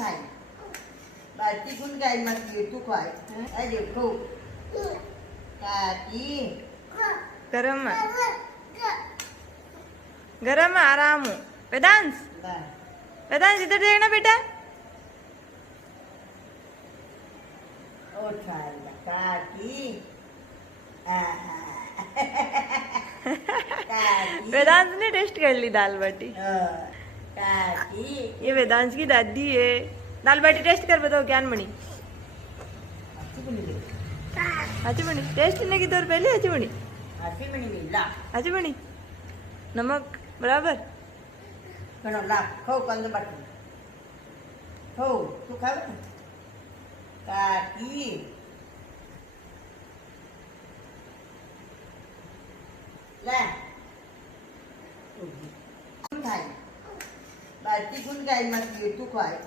થાય બારથી કોણ ગાયમાં ગયું તું ખાય આ દેખો કાકી ગરમ गरम आराम वेदांश ला वेदांश इधर देखना बेटा ओ थाला काकी काकी वेदांश ने टेस्ट कर ली दाल बाटी काकी ये वेदांश की दादी है दाल बाटी टेस्ट कर बताओ क्या बनी अच्छी बनी गई अच्छी बनी टेस्ट नहीं की तो पहले अच्छी बनी अच्छी बनी गई ला अच्छी बनी नमक बराबर ઘણો લા ખાવ કંદ બાટી ખાવ તું ખાવ ને કાકી લે કોણ થાય બારથી કોણ ગાયમાં ગયું તું ખાય